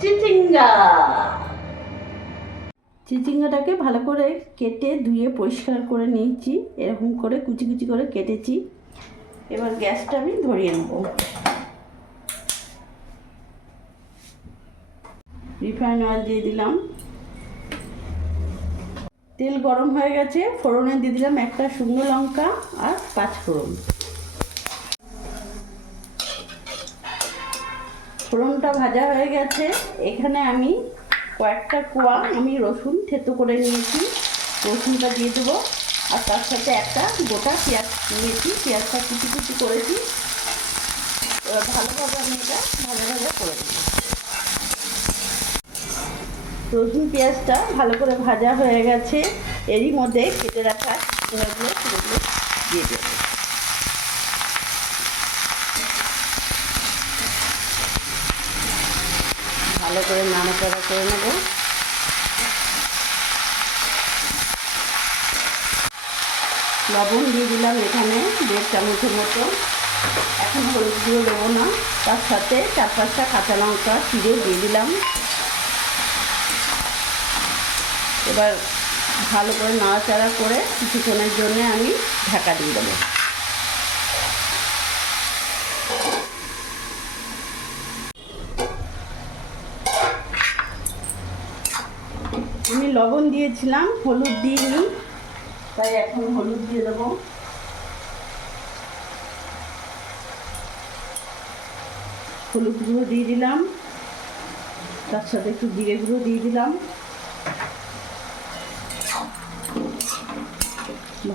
চিচিঙ্গা। চিচিঙ্গাটাকে ভালো করে কেটে ধুয়ে পরিষ্কার করে নিয়েছি, এরকম করে কুচি কুচি করে কেটেছি। এবার গ্যাসটা আমি ধরিয়ে নেব। রিফাইন অয়েল দিয়ে দিলাম, তেল গরম হয়ে গেছে, ফোড়নে দিয়ে দিলাম একটা শুকনো লঙ্কা আর 5 ফোড়ন। ফোড়নটা ভাজা হয়ে গেছে, এখানে আমি কয়েকটা কোয়া রসুন থেতো করে নিয়েছি, রসুনটা দিয়ে দেবো। আর তার সাথে একটা গোটা পেঁয়াজ নিয়েছি, পেঁয়াজটা কুচি কুচি করেছি। এবার ভালোভাবে আমি এটা ভাজা ভাজা করে দেবো। রসুন পেঁয়াজটা ভালো করে ভাজা হয়ে গেছে, এরই মধ্যে কেটে রাখা চিচিঙ্গাগুলো সেগুলো দিয়ে দেবো। ভালো করে নাড়াচাড়া করে নেব। লবণ দিয়ে দিলাম এখানে 1.5 চামচের মতো। এখন হলুদ গুঁড়ো দেবো না, তার সাথে 4-5টা কাঁচা লঙ্কা চিড়ে দিয়ে দিলাম। এবার ভালো করে নাড়াচাড়া করে কিছুক্ষণের জন্য আমি ঢাকা দিয়ে দেবো। আমি লবণ দিয়েছিলাম, হলুদ দিইনি, তাই এখন হলুদ দিয়ে দেবো। হলুদ গুঁড়ো দিয়ে দিলাম, তার সাথে একটু জিরে গুঁড়ো দিয়ে দিলাম।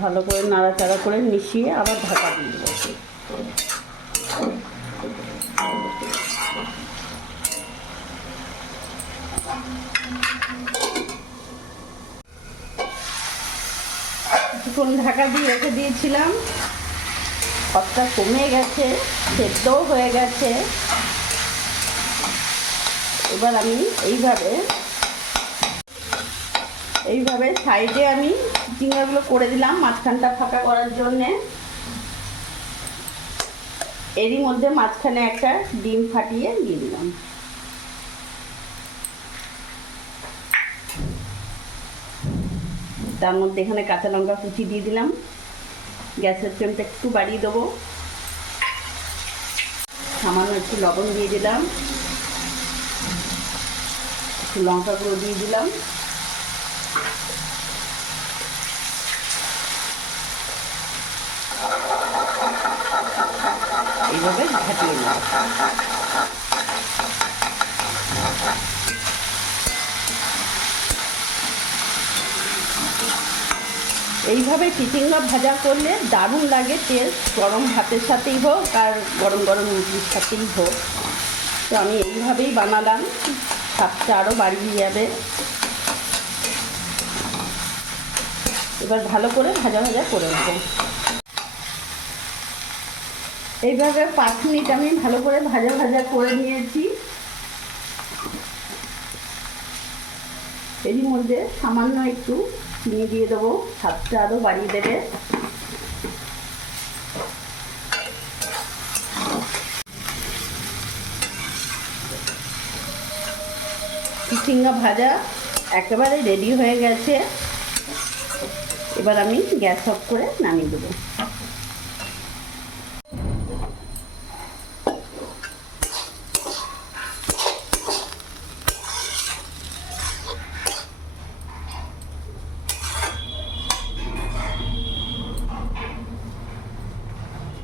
ভালো করে নাড়াচাড়া করে মিশিয়ে আবার ঢাকা দিয়ে দেবো। কিছুক্ষণ ঢাকা দিয়ে রেখে দিয়েছিলাম, ভাতটা কমে গেছে, সেদ্ধও হয়ে গেছে। এবার আমি এইভাবে সাইডে আমি চিচিঙ্গাগুলো করে দিলাম মাঝখানটা ফাঁকা করার জন্যে। এরই মধ্যে মাঝখানে একটা ডিম ফাটিয়ে দিয়ে দিলাম। তার মধ্যে এখানে কাঁচা লঙ্কা কুচি দিয়ে দিলাম। গ্যাসের ফ্লেমটা একটু বাড়িয়ে দেবো। সামান্য একটু লবণ দিয়ে দিলাম, একটু লঙ্কা গুঁড়ো দিয়ে দিলাম। এইভাবে ঘাটিয়ে নেব। এইভাবে চিচিঙ্গা ভাজা করলে দারুণ লাগে টেস্ট, গরম ভাতের সাথেই হোক আর গরম গরম রুটির সাথেই হোক। তো আমি এইভাবেই বানালাম, স্বাদটা আরও বাড়িয়ে যাবে। এবার ভালো করে ভাজা ভাজা করে নেব। এইভাবে 5 মিনিট আমি ভালো করে ভাজা ভাজা করে নিয়েছি। এরই মধ্যে সামান্য একটু চিনি দিয়ে দেবো, স্বাদটা আরও বাড়িয়ে দেবে। চিচিঙ্গা ভাজা একেবারে রেডি হয়ে গেছে। এবার আমি গ্যাস অফ করে নামিয়ে দেবো।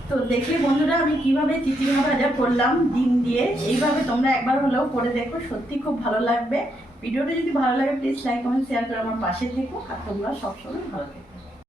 তো দেখলে বন্ধুরা আমি কিভাবে চিচিঙ্গা ভাজা করলাম ডিম দিয়ে। এইভাবে তোমরা একবার হলেও করে দেখো, সত্যি খুব ভালো লাগবে। ভিডিওটা যদি ভালো লাগে প্লিজ লাইক কমেন্ট শেয়ার করে আমার পাশে থেকো। আর তোমরা সবসময় ভালো থেকো।